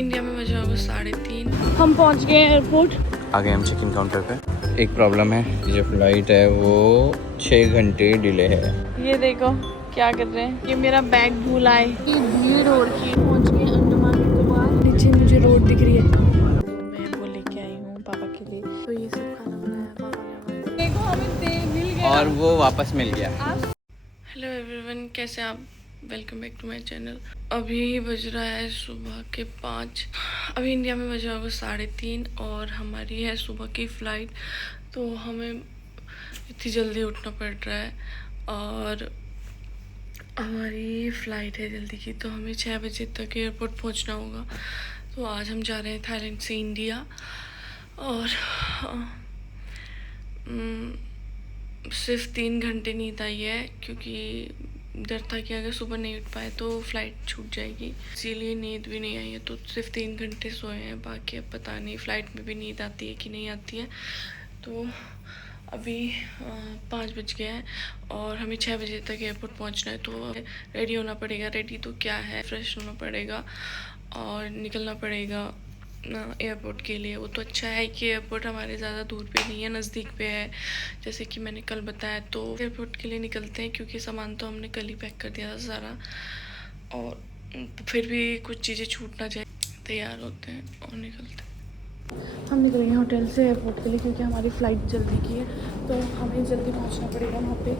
India में बजा होगा 3:30। हम पहुंच गए एयरपोर्ट। आ गए हम चेक इन काउंटर पे। एक प्रॉब्लम है, जो फ्लाइट है वो 6 घंटे डिले है। ये देखो क्या कर रहे हैं, ये मेरा बैग भूल आए। ये भीड़ हो रही है। पहुंच गए अंडमान निकोबार। नीचे मुझे रोड दिख रही है। मैं वो लेके आई हूँ पापा के लिए, तो ये सब खाना बनाया पापा ने। देखो हमें मिल गया और वो वापस मिल गया। हेलो एवरीवन, कैसे आप? Welcome back to my channel. अभी बज रहा है सुबह के 5। अभी इंडिया में बजा होगा 3:30 और हमारी है सुबह की फ़्लाइट। तो हमें इतनी जल्दी उठना पड़ रहा है और हमारी फ़्लाइट है जल्दी की, तो हमें 6 बजे तक एयरपोर्ट पहुंचना होगा। तो आज हम जा रहे हैं थाईलैंड से इंडिया और सिर्फ 3 घंटे नींद आई है, क्योंकि डर था कि अगर सुबह नहीं उठ पाए तो फ़्लाइट छूट जाएगी, इसीलिए नींद भी नहीं आई है। तो सिर्फ 3 घंटे सोए हैं, बाकी अब पता नहीं फ़्लाइट में भी नींद आती है कि नहीं आती है। तो अभी 5 बज गए हैं और हमें 6 बजे तक एयरपोर्ट पहुंचना है। तो रेडी होना पड़ेगा। रेडी तो क्या है, फ्रेश होना पड़ेगा और निकलना पड़ेगा एयरपोर्ट के लिए। वो तो अच्छा है कि एयरपोर्ट हमारे ज़्यादा दूर पे नहीं है, नज़दीक पे है, जैसे कि मैंने कल बताया। तो एयरपोर्ट के लिए निकलते हैं, क्योंकि सामान तो हमने कल ही पैक कर दिया था सारा, और फिर भी कुछ चीज़ें छूट ना जाए। तैयार होते हैं और निकलते हैं। हम निकल गए होटल से एयरपोर्ट के लिए, क्योंकि हमारी फ़्लाइट जल्दी की है, तो हमें जल्दी पहुंचना पड़ेगा। वहाँ पे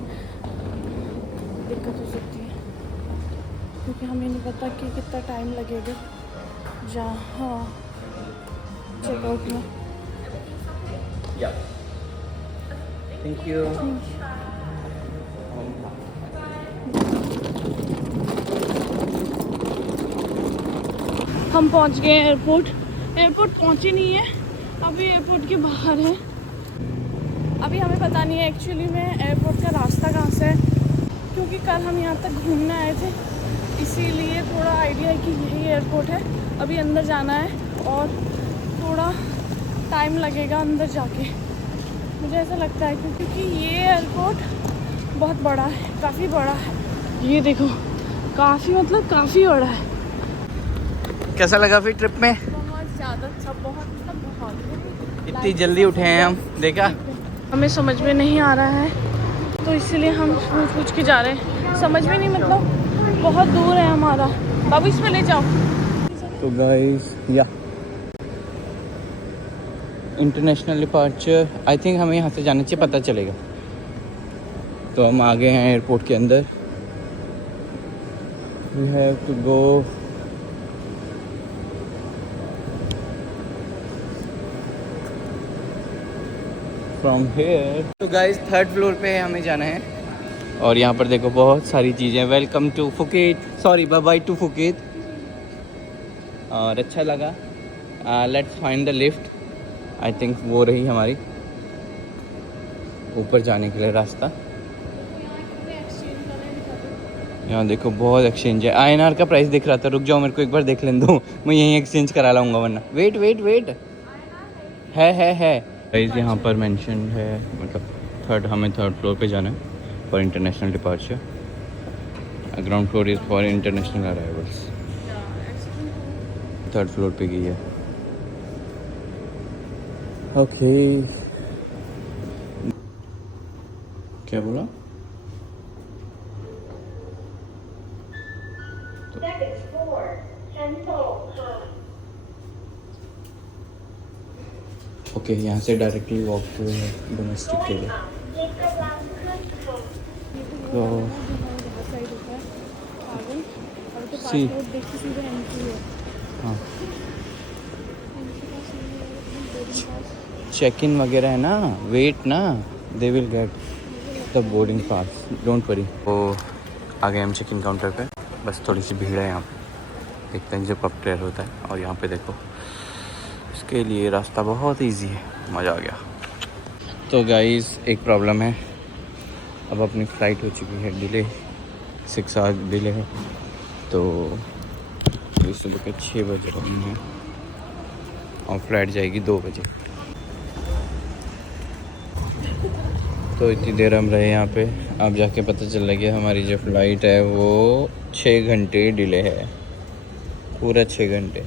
दिक्कत हो सकती है, क्योंकि हमें नहीं पता कि कितना टाइम लगेगा जहाँ चेकआउट में। Thank you. हम पहुंच गए एयरपोर्ट। एयरपोर्ट पहुंचे नहीं है, अभी एयरपोर्ट के बाहर है। अभी हमें पता नहीं है एक्चुअली में एयरपोर्ट का रास्ता कहाँ से है, क्योंकि कल हम यहाँ तक घूमने आए थे, इसीलिए थोड़ा आइडिया है कि यही एयरपोर्ट है। अभी अंदर जाना है और थोड़ा टाइम लगेगा अंदर जाके, मुझे ऐसा लगता है, क्योंकि ये एयरपोर्ट बहुत बड़ा है, काफ़ी बड़ा है। ये देखो, काफ़ी मतलब काफ़ी बड़ा है। कैसा लगा फिर ट्रिप में? बहुत ज़्यादा अच्छा, बहुत मतलब बहुत। इतनी जल्दी उठे हैं हम, देखा? हमें समझ में नहीं आ रहा है, तो इसीलिए हम पूछ के जा रहे हैं। समझ में नहीं, मतलब बहुत दूर है हमारा। बाबू इसमें ले जाओ। तो गाइस, या इंटरनेशनल डिपार्चर, आई थिंक हमें यहाँ से जाने से पता चलेगा। तो हम आ गए हैं एयरपोर्ट के अंदर। We have to go from here. तो गाइस, 3rd फ्लोर पे हमें जाना है और यहाँ पर देखो बहुत सारी चीज़ें। Welcome to Phuket, sorry bye bye to Phuket. और अच्छा लगा। Let's find the lift. I think वो रही हमारी ऊपर जाने के लिए रास्ता। यहाँ देखो बहुत एक्सचेंज है। INR का प्राइस दिख रहा था, रुक जाओ मेरे को एक बार देख लेने दो, मैं यहीं एक्सचेंज करा लाऊंगा वरना। वेट वेट वेट, है प्राइस यहाँ पर मेंशन है, मतलब हमें 3rd फ्लोर पे जाना है for international departure. Ground floor is for international arrivals. 3rd floor पे गई है। ओके, क्या बोला? ओके, यहाँ से डायरेक्टली वॉक टू डोमेस्टिक के लिए। तो सी, हाँ, चेक इन वगैरह है ना, वेट ना, they will get the boarding pass, don't worry. तो आ गए हम चेक इन काउंटर पे। बस थोड़ी सी भीड़ है यहाँ पे, देखते हैं जब कब ट्रेन होता है। और यहाँ पे देखो, इसके लिए रास्ता बहुत इजी है, मज़ा आ गया। तो गाइस, एक प्रॉब्लम है, अब अपनी फ़्लाइट हो चुकी है डिले, 6 आवर्स डिले है। तो अभी सुबह के 6 बज रहे हैं और फ्लाइट जाएगी 2 बजे। तो इतनी देर हम रहे यहाँ पे, अब जाके पता चल रहा है कि हमारी जो फ़्लाइट है वो 6 घंटे डिले है, पूरा 6 घंटे।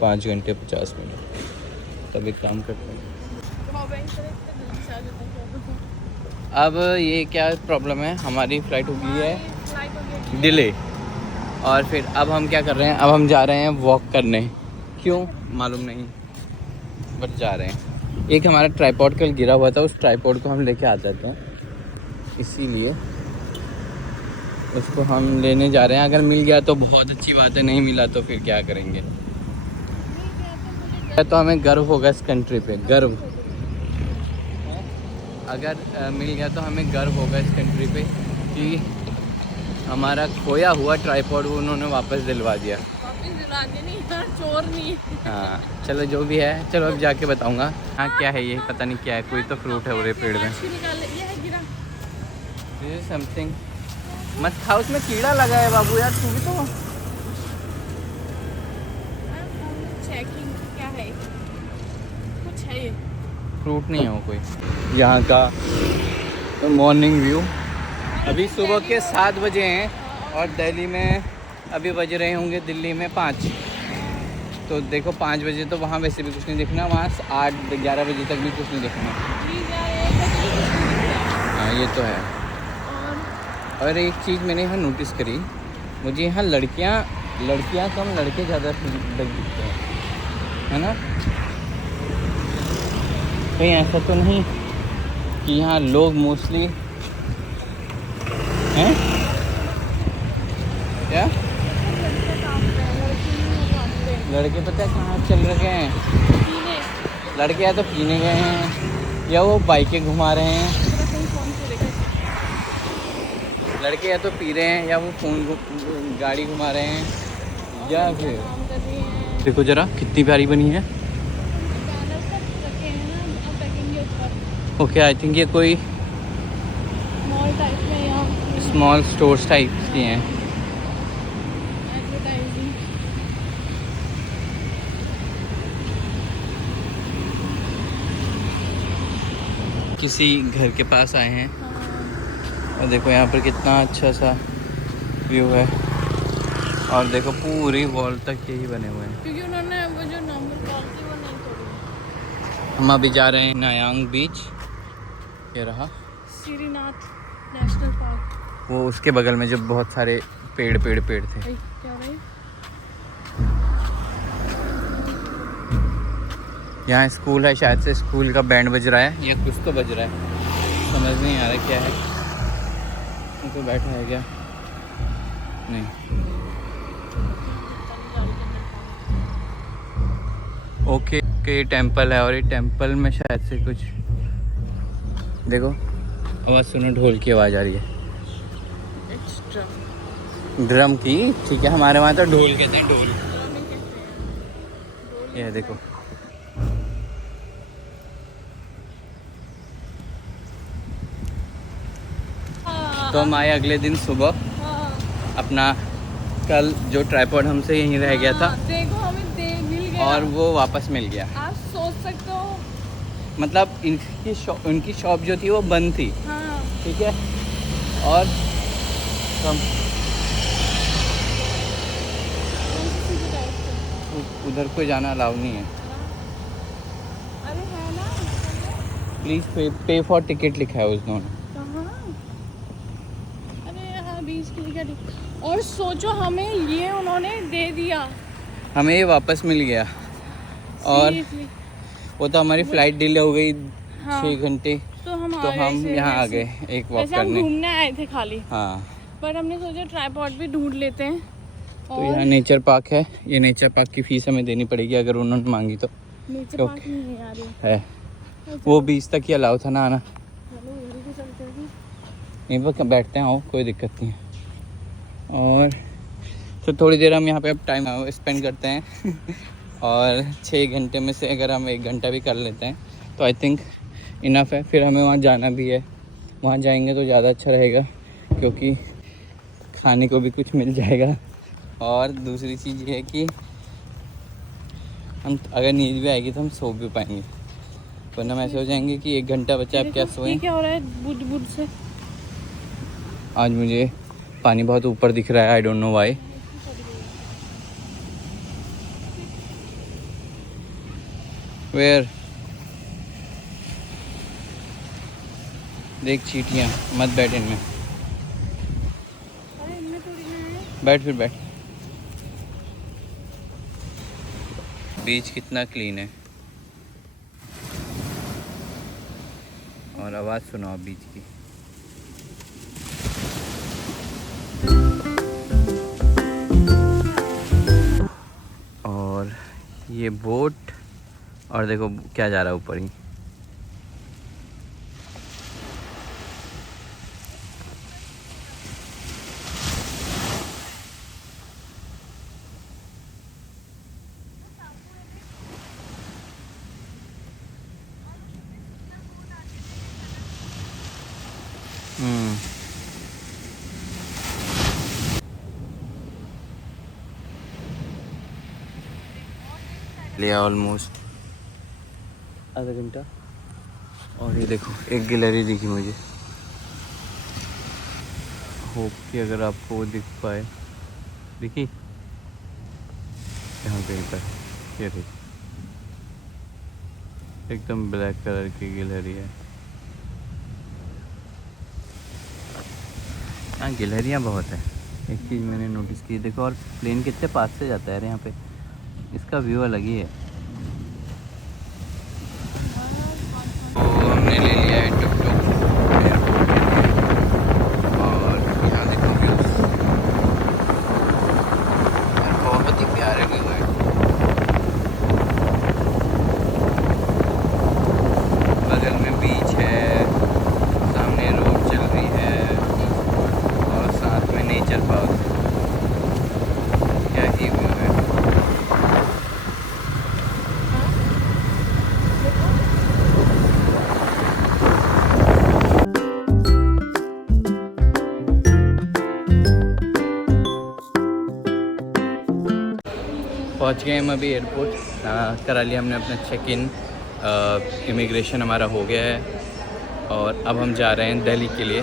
5 घंटे 50 मिनट। तब एक काम करते हैं। अब ये क्या प्रॉब्लम है, हमारी फ़्लाइट हो गई है डिले, और फिर अब हम क्या कर रहे हैं, अब हम जा रहे हैं वॉक करने। क्यों मालूम नहीं, बट जा रहे हैं। एक हमारा ट्राइपॉड कल गिरा हुआ था, उस ट्राइपॉड को हम लेके आ जाते हैं, इसीलिए उसको हम लेने जा रहे हैं। अगर मिल गया तो बहुत अच्छी बात है, नहीं मिला तो फिर क्या करेंगे। तो हमें गर्व होगा इस कंट्री पे, गर्व। अगर मिल गया तो हमें गर्व होगा इस कंट्री पे कि हमारा खोया हुआ ट्राइपॉड उन्होंने वापस दिलवा दिया। वापस दिलवा दिया, नहीं यार, चोर नहीं। हाँ चलो जो भी है, चलो अब जाके बताऊंगा। हाँ क्या है ये, पता नहीं क्या है, कोई तो फ्रूट है पूरे पेड़ में। समथिंग मत खाओ, उसमें कीड़ा लगा है बाबू यार, तू भी तो। चेकिंग क्या है, कुछ है ये फ्रूट नहीं है वो कोई। यहाँ का मॉर्निंग व्यू, अभी सुबह के 7 बजे हैं और दिल्ली में अभी बज रहे होंगे, दिल्ली में 5। तो देखो 5 बजे तो वहाँ वैसे भी कुछ नहीं दिखना, वहाँ 8-11 बजे तक भी कुछ नहीं दिखना। हाँ ये तो है। और एक चीज़ मैंने यहाँ नोटिस करी, मुझे यहाँ लड़कियाँ कम, लड़के ज़्यादा दिखते हैं, है ना। कहीं ऐसा तो नहीं कि यहाँ लोग मोस्टली हैं क्या, लड़के पता है कहाँ चल रहे हैं, लड़के या तो पीने गए हैं या वो बाइकें घुमा रहे हैं। लड़के या तो पी रहे हैं या वो गाड़ी घुमा रहे हैं, या फिर देखो जरा कितनी प्यारी बनी है। ओके आई थिंक ये कोई मॉल टाइप में या स्मॉल स्टोर्स टाइप की हैं। एडवर्टाइजिंग। किसी घर के पास आए हैं और देखो यहाँ पर कितना अच्छा सा व्यू है, और देखो पूरी वॉल तक यही बने हुए हैं, क्योंकि उन्होंने वो जो नॉर्मल वॉल थी वो नहीं तोड़ी। हम अभी जा रहे हैं नायांग बीच, ये रहा श्रीनाथ नेशनल पार्क, वो उसके बगल में जो बहुत सारे पेड़ थे। क्या भाई, यहाँ स्कूल है, शायद से स्कूल का बैंड बज रहा है या कुछ तो बज रहा है, समझ नहीं आ रहा क्या है। तो बैठा है क्या, नहीं। ओके ये टेंपल है, और ये टेंपल में शायद से कुछ, देखो आवाज़ सुनो, ढोल की आवाज़ आ रही है, ड्रम की। ठीक है, हमारे वहाँ तो ढोल कहते हैं, ढोल। ये देखो तो हम आए अगले दिन सुबह, अपना कल जो ट्राइपॉड हमसे यहीं रह गया था, देखो हमें मिल गया, और वो वापस मिल गया। आप सोच सकते हो, मतलब उनकी शॉप जो थी वो बंद थी, हाँ। ठीक है, और हम उधर कोई जाना अलाउ नहीं है। अरे है ना, प्लीज़ पे फॉर टिकट लिखा है उन्होंने। बीच की टिकट, और सोचो हमें ये उन्होंने दे दिया, हमें ये वापस मिल गया, और Seriously। वो तो हमारी फ़्लाइट डिले हो गई हाँ। 6 घंटे, तो हम यहाँ आ गए एक वॉक वैसे हम करने। घूमने आए थे खाली, हाँ पर हमने सोचा ट्राइपॉड भी ढूंढ लेते हैं। तो यहाँ नेचर पार्क है, ये नेचर पार्क की फ़ीस हमें देनी पड़ेगी अगर उन्होंने मांगी तो। नेचर पार्क नहीं आ रही है वो बीच तक ही अलाउ था ना आना। चलो उधर भी चलते हैं, यहीं पर बैठते हैं, आओ कोई दिक्कत नहीं है। और तो थोड़ी देर हम यहाँ पे अब टाइम स्पेंड करते हैं और 6 घंटे में से अगर हम 1 घंटा भी कर लेते हैं तो आई थिंक इनफ है। फिर हमें वहाँ जाना भी है, वहाँ जाएंगे तो ज़्यादा अच्छा रहेगा क्योंकि खाने को भी कुछ मिल जाएगा, और दूसरी चीज़ ये है कि हम अगर नींद भी आएगी तो हम सो भी पाएंगे, वरना हम ऐसे हो जाएंगे कि 1 घंटा बचा, अब क्या सोएं। क्या हो रहा है बुध बुध से। आज मुझे पानी बहुत ऊपर दिख रहा है, I don't know why. Where देख चींटियाँ, मत बैठ इनमें। अरे इनमें थोड़ी ना है। बैठ फिर बैठ। बीच कितना क्लीन है और आवाज़ सुनाओ बीच की। और ये बोट और देखो क्या जा रहा है ऊपर ही। लिया ऑलमोस्ट आधा घंटा। और ये देखो एक गैलरी दिखी मुझे, होप कि अगर आपको वो दिख पाए। दिखी यहाँ कहीं पर, ये देखो एकदम ब्लैक कलर की गैलरी है। हाँ गैलरियाँ बहुत है। एक चीज़ मैंने नोटिस की, देखो और प्लेन कितने पास से जाता है यार यहाँ पे, इसका व्यू अलग ही है। तो हमने ले लिया है टुक टुक एयरपोर्ट के लिए और यहाँ देखो व्यूज़ यार बहुत ही प्यारे व्यू है। बगल में बीच है, सामने रोड चल रही है और साथ में नेचर पार्क। क्या ही व्यू है। पहुंच गए हम अभी एयरपोर्ट। करा लिया हमने अपना चेक इन, इमिग्रेशन हमारा हो गया है और अब हम जा रहे हैं दिल्ली के लिए।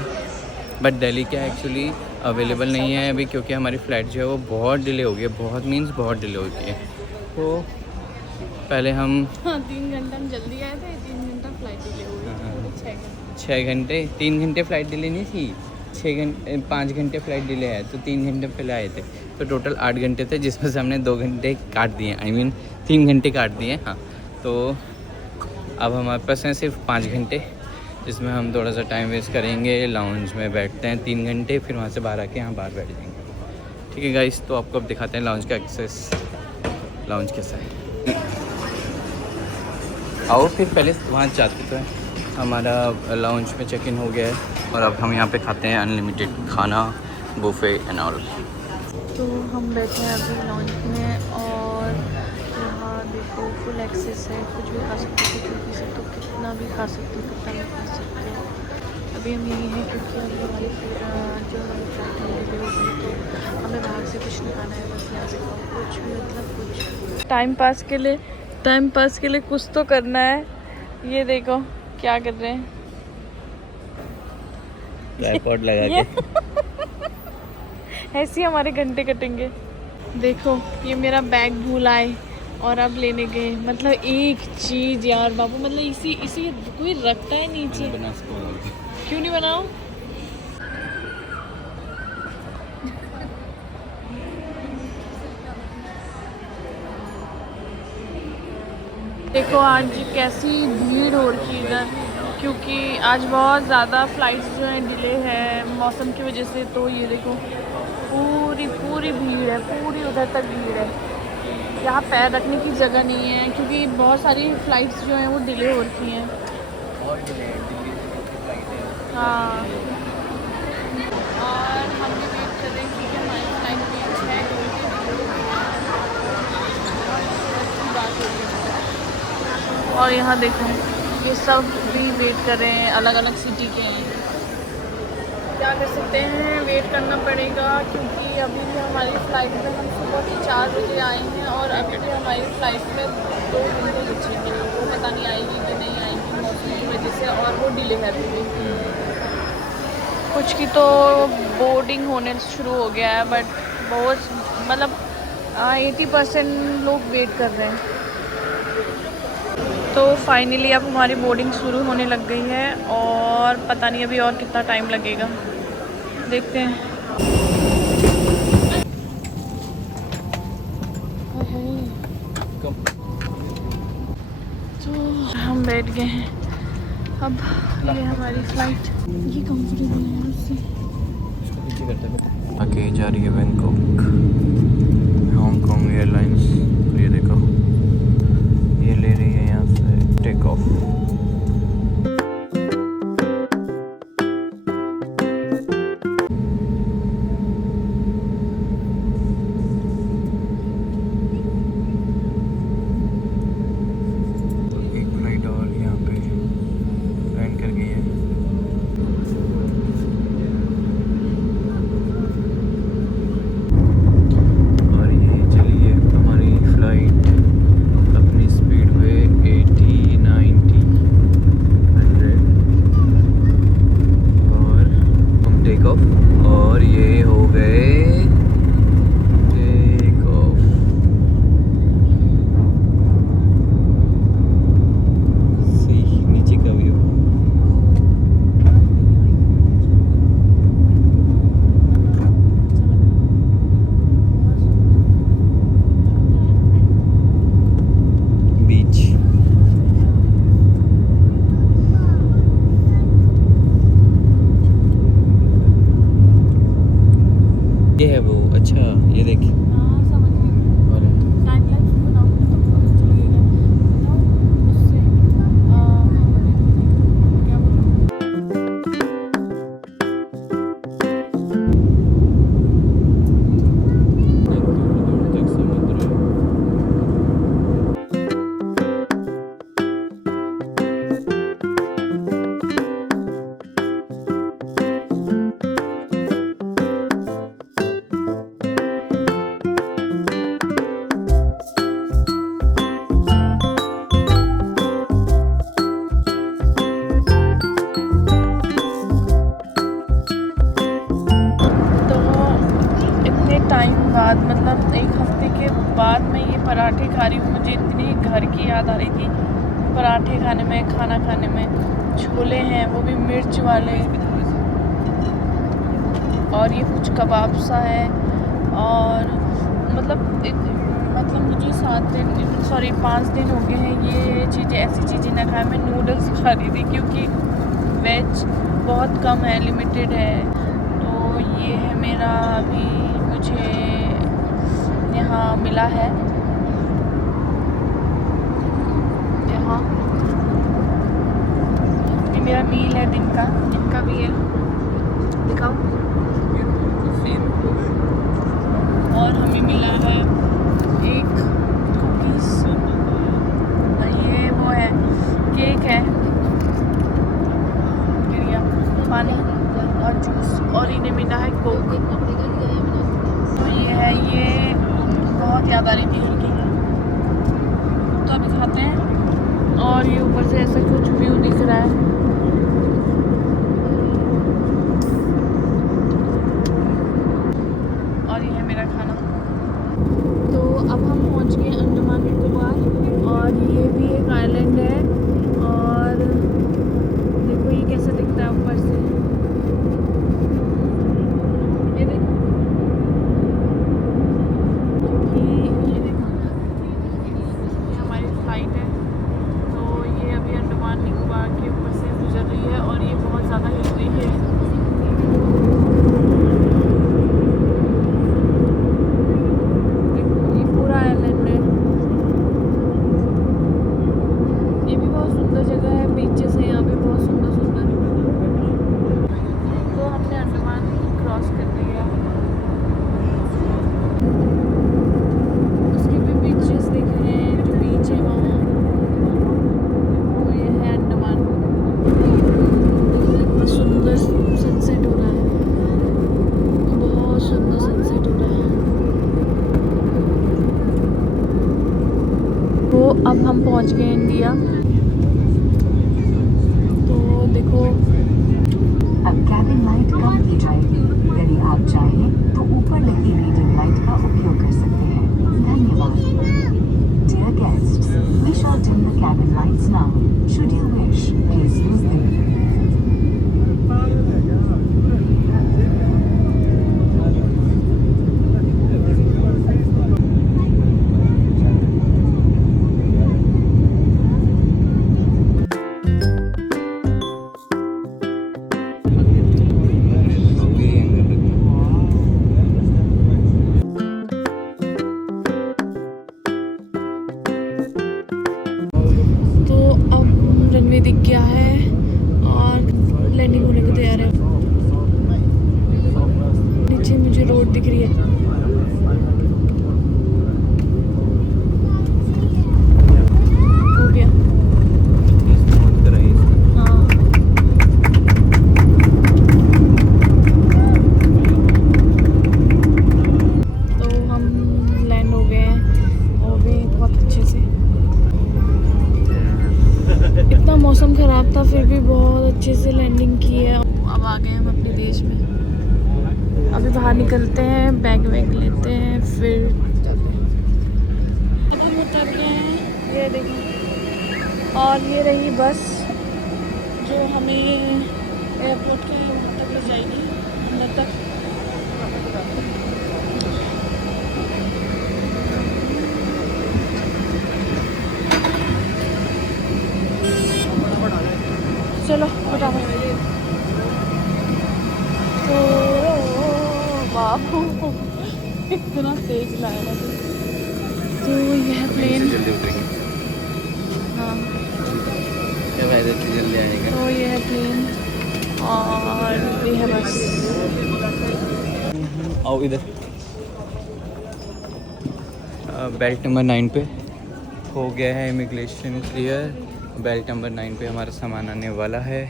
बट दिल्ली क्या एक्चुअली अवेलेबल नहीं है अभी, क्योंकि हमारी फ़्लाइट जो है वो बहुत डिले हो गई है, बहुत मीन्स बहुत डिले हो गई है। तो पहले हम 3 घंटा हम जल्दी आए थे, 3 घंटा फ्लाइट डिले हो गई, 6 घंटे 3 घंटे फ़्लाइट डिले नहीं थी, 5 घंटे फ़्लाइट डिले है, तो 3 घंटे पहले आए थे। तो टोटल 8 घंटे थे, जिसमें से हमने 2 घंटे काट दिए, आई मीन 3 घंटे काट दिए। हाँ तो अब हमारे पास हैं सिर्फ 5 घंटे, जिसमें हम थोड़ा सा टाइम वेस्ट करेंगे, लाउंज में बैठते हैं 3 घंटे, फिर वहाँ से बाहर आके यहाँ बाहर बैठ जाएंगे। ठीक है गाइस, तो आपको अब दिखाते हैं लाउंज का एक्सेस, लाउंज कैसा है। आओ फिर पहले वहाँ जाते तो हैं। हमारा लाउंज में चेक इन हो गया है और अब हम यहाँ पे खाते हैं अनलिमिटेड खाना, बुफे एंड ऑल। तो हम बैठे हैं अभी लॉन्च में और यहाँ देखो फुल एक्सेस है, कुछ भी खा सकते हो, कुछ भी पी सकते हो, कितना भी खा सकते हो, कितना भी खा सकते हो। अभी हम यही हैं क्योंकि अभी हमारी जो हमारी फ्लाइट है डिले हो गई, तो हमें बाहर से कुछ नहीं खाना है, बस यहाँ से खाओ कुछ भी, मतलब कुछ। टाइम पास के लिए कुछ तो करना है। ये देखो क्या कर रहे हैं, ट्राइपॉड लगा के ऐसे ही हमारे घंटे कटेंगे। देखो ये मेरा बैग भूल आए और अब लेने गए, मतलब एक चीज़ यार बाबू, मतलब इसी कोई रखता है नीचे, क्यों नहीं बनाओ। देखो आज कैसी भीड़ हो रही है इधर, क्योंकि आज बहुत ज़्यादा फ़्लाइट्स जो हैं डिले है मौसम की वजह से। तो ये देखो पूरी भीड़ है, पूरी उधर तक भीड़ है। यहाँ पैर रखने की जगह नहीं है, क्योंकि बहुत सारी फ़्लाइट्स जो हैं वो डिले हो रही हैं। हाँ और हम भी वेट कर रहे हैं क्योंकि हमारी फ़्लाइट भी 6 घंटे बात हो रही है। और यहाँ देखो ये सब भी वेट कर रहे हैं, अलग अलग सिटी के हैं। क्या कर सकते हैं, वेट करना पड़ेगा, क्योंकि अभी भी हमारी फ़्लाइट में हम सुबह के 4 बजे आए हैं और अभी भी हमारी फ़्लाइट में 2 घंटे बचे हैं। वो पता नहीं आएगी कि नहीं आएगी मौसम की वजह से, और वो डिले है अभी भी। कुछ की तो बोर्डिंग होने शुरू हो गया है, बट बहुत मतलब 80% लोग वेट कर रहे हैं। तो फाइनली अब हमारी बोर्डिंग शुरू होने लग गई है और पता नहीं अभी और कितना टाइम लगेगा, देखते हैं। तो हम बैठ गए हैं अब, ये हमारी फ्लाइट, ये कंफर्टेबल है उससे। आगे जा रही है बैंकॉक, हांगकांग एयरलाइंस। ये देखो, ये ले रही है यहाँ से टेक ऑफ। एक फ्लाइट और यहाँ पे लैंड कर गई है। और ये चली है हमारी फ्लाइट अपनी स्पीड पे 80, 90, 100 और हम टेक ऑफ। और ये हो गए टेक ऑफ। सी नीचे का व्यू। बीच ये है वो। अच्छा ये देखिए टाइम बाद, मतलब एक हफ्ते के बाद मैं ये पराठे खा रही हूँ। मुझे इतनी घर की याद आ रही थी पराठे खाने में, खाना खाने में। छोले हैं वो भी मिर्च वाले, और ये कुछ कबाब सा है। और मतलब मुझे 5 दिन हो गए हैं ये चीज़ें, ऐसी चीज़ें ना खाए। मैं नूडल्स खा रही थी क्योंकि वेज बहुत कम है, लिमिटेड है। तो ये है मेरा, अभी मुझे यहाँ मिला है, यहाँ ये मेरा मील है दिन का, इनका भी है, दिखाओ। और हमें मिला है एक कुकीज़, ये वो है केक है, पानी और जूस, और इन्हें मिला है कोक। तो ये है, ये बहुत याद आ रही थी घर की। तो अभी खाते हैं। और ये ऊपर से ऐसा कुछ व्यू दिख रहा है। और ये है मेरा खाना। तो अब हम पहुंच गए अंडमान निकोबार, और ये भी एक आइलैंड है। और देखो ये कैसा दिखता है ऊपर से, ये देखो, ये देखो, ये हमारी फ्लाइट है। तो ये अभी अंडमान निकोबार के ऊपर से गुजर रही है, और ये बहुत ज़्यादा हिल रही है। ये पूरा आइलैंड है। ये भी बहुत सुंदर जगह है, बीचेस है यहाँ पे बहुत सुंदर सुंदर। तो हमने अंडमान क्रॉस कर लिया, उसके भी बीचेस दिख रहे हैं, जो बीच है वहाँ। तो ये है अंडमान। बहुत सुंदर सनसेट हो रहा है, बहुत सुंदर सनसेट हो रहा है। तो अब हम पहुँच गए इंडिया। तो देखो, अब कैबिन लाइट कम की जाएगी। यदि आप चाहें तो ऊपर लगी रीडिंग लाइट का उपयोग कर सकते हैं। धन्यवाद। Dear guests, we shall dim the cabin lights tickets now. Should you wish, please use them. तो अब रनवे दिख गया है और लैंडिंग होने को तैयार है। नीचे मुझे रोड दिख रही है। हो गया। हाँ तो हम लैंड हो गए हैं और भी बहुत अच्छे से। इतना मौसम ख़राब था फिर भी बहुत अच्छे से लैंडिंग की है। अब आ गए हम अपने देश में। अभी बाहर निकलते हैं, बैग वैग लेते हैं, फिर चलते हैं। अब हम उतर गए हैं, ये देखो। और ये रही बस जो हमें एयरपोर्ट के वहाँ तक ले जाएगी, अंदर तक। चलो फटाफट। तो बापू इतना तेज लाया ना तू। तो यह प्लेन, जल्दी उतरेंगे। हाँ क्या फायदा इतनी जल्दी आने का। तो ये है प्लेन और ये है बस। आओ इधर। बेल्ट नंबर 9 पे हो गया है इमिग्रेशन क्लियर। बेल्ट नंबर 9 पे हमारा सामान आने वाला है,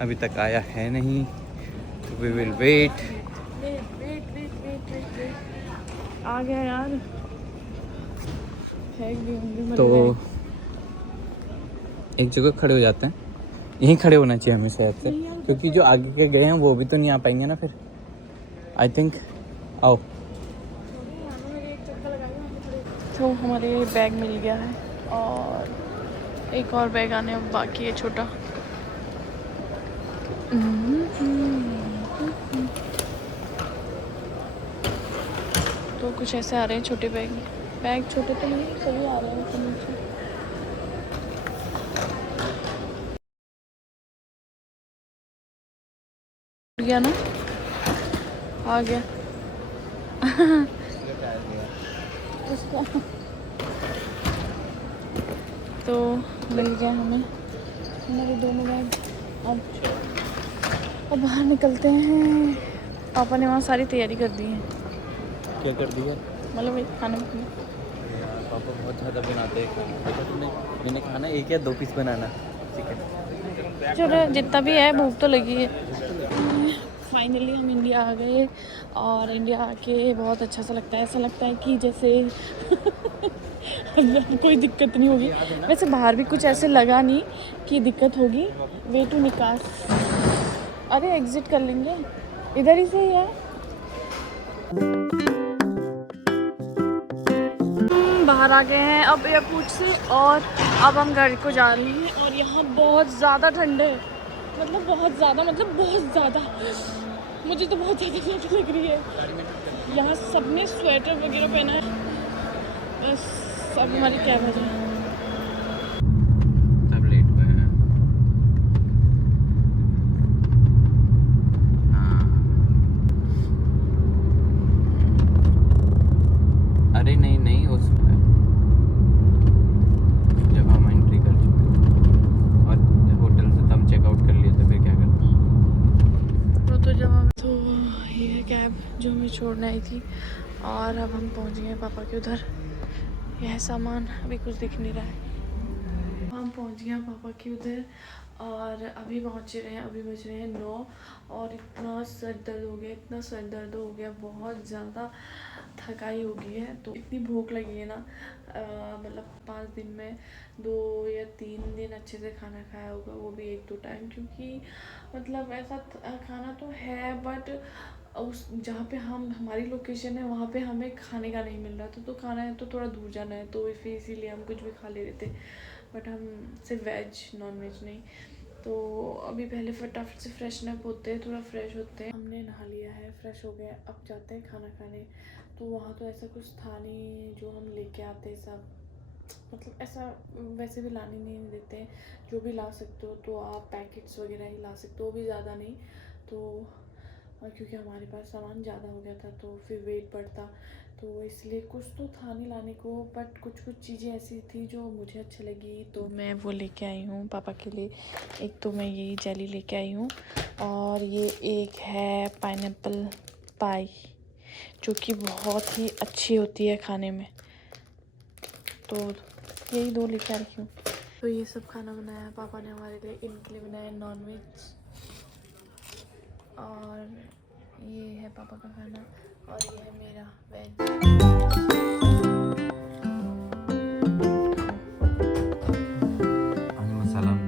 अभी तक आया है नहीं, तो वी विल वेट। आ गया यार। तो एक जगह खड़े हो जाते हैं, यहीं खड़े होना चाहिए हमें शायद से, क्योंकि जो आगे के गए हैं वो भी तो नहीं आ पाएंगे ना फिर। आई थिंक आओ। तो हमारे बैग मिल गया है और एक और बैग आने बाकी है, छोटा। तो कुछ ऐसे आ रहे हैं छोटे बैग। बैग छोटे तो नहीं, सभी आ रहे हैं ऊपर नीचे। गया ना, आ गया। उसका तो मिल गया हमें हमारे दोनों बैग। अब बाहर निकलते हैं। पापा ने वहाँ सारी तैयारी कर दी है। क्या कर दिया? मतलब वही खाने में। पापा बहुत ज़्यादा बनाते हैं खाना। देखा तुमने, मैंने खाना एक या 2 पीस बनाना चिकन। चलो जितना भी है, भूख तो लगी है। फाइनली हम इंडिया आ गए और इंडिया आके बहुत अच्छा सा लगता है। ऐसा लगता है कि जैसे कोई दिक्कत नहीं होगी। वैसे बाहर भी कुछ ऐसे लगा नहीं कि दिक्कत होगी। वे टू निकास, अरे एग्जिट कर लेंगे, इधर ही से ही है। बाहर आ गए हैं अब एयरपोर्ट से और अब हम घर को जा रहे हैं। और यहाँ बहुत ज़्यादा ठंड है, मतलब बहुत ज़्यादा, मुझे तो बहुत ज़्यादा ठंड लग रही है। यहाँ सबने स्वेटर वगैरह पहना है। बस अब हमारी कैब आ जाए। सब लेट हुए हैं। हाँ। अरे नहीं उसमें जब हम एंट्री कर चुके और होटल से तब चेकआउट कर लिए तो फिर क्या करते। तो जब हम, तो ये है कैब जो हमें छोड़ने आई थी और अब हम पहुँच गए पापा के उधर। यह सामान अभी कुछ दिख नहीं रहा है। हम पहुँच गए पापा के उधर और अभी पहुँच रहे हैं, अभी बज रहे हैं 9 और इतना सर दर्द हो गया, बहुत ज़्यादा थकाई हो गई है। तो इतनी भूख लगी है ना, मतलब 5 दिन में 2 या 3 दिन अच्छे से खाना खाया होगा, वो भी 1-2 टाइम। क्योंकि मतलब ऐसा खाना तो है बट उस जहाँ पे हमारी लोकेशन है वहाँ पे हमें खाने का नहीं मिल रहा था। तो खाना है तो थोड़ा दूर जाना है, तो फिर इसीलिए हम कुछ भी खा ले रहे थे। बट हम सिर्फ वेज, नॉन वेज नहीं। तो अभी पहले फटाफट से फ्रेशनअप होते हैं, थोड़ा फ्रेश होते हैं। हमने नहा लिया है, फ्रेश हो गए, अब जाते हैं खाना खाने। तो वहाँ तो ऐसा कुछ था नहीं जो हम लेके आते सब, मतलब ऐसा वैसे भी लाने नहीं देते। जो भी ला सकते हो तो आप पैकेट्स वगैरह ही ला सकते हो, वो भी ज़्यादा नहीं। तो क्योंकि हमारे पास सामान ज़्यादा हो गया था तो फिर वेट बढ़ता, तो इसलिए कुछ तो था नहीं लाने को, बट कुछ कुछ चीज़ें ऐसी थी जो मुझे अच्छी लगी तो मैं वो लेके आई हूँ पापा के लिए। एक तो मैं यही जेली लेके आई हूँ, और ये एक है पाइनएप्पल पाई जो कि बहुत ही अच्छी होती है खाने में। तो यही दो लेके आ रही हूँ। तो ये सब खाना बनाया पापा ने हमारे लिए, इनके लिए बनाया नॉनवेज, और ये है पापा का खाना, और ये है मेरा वेज।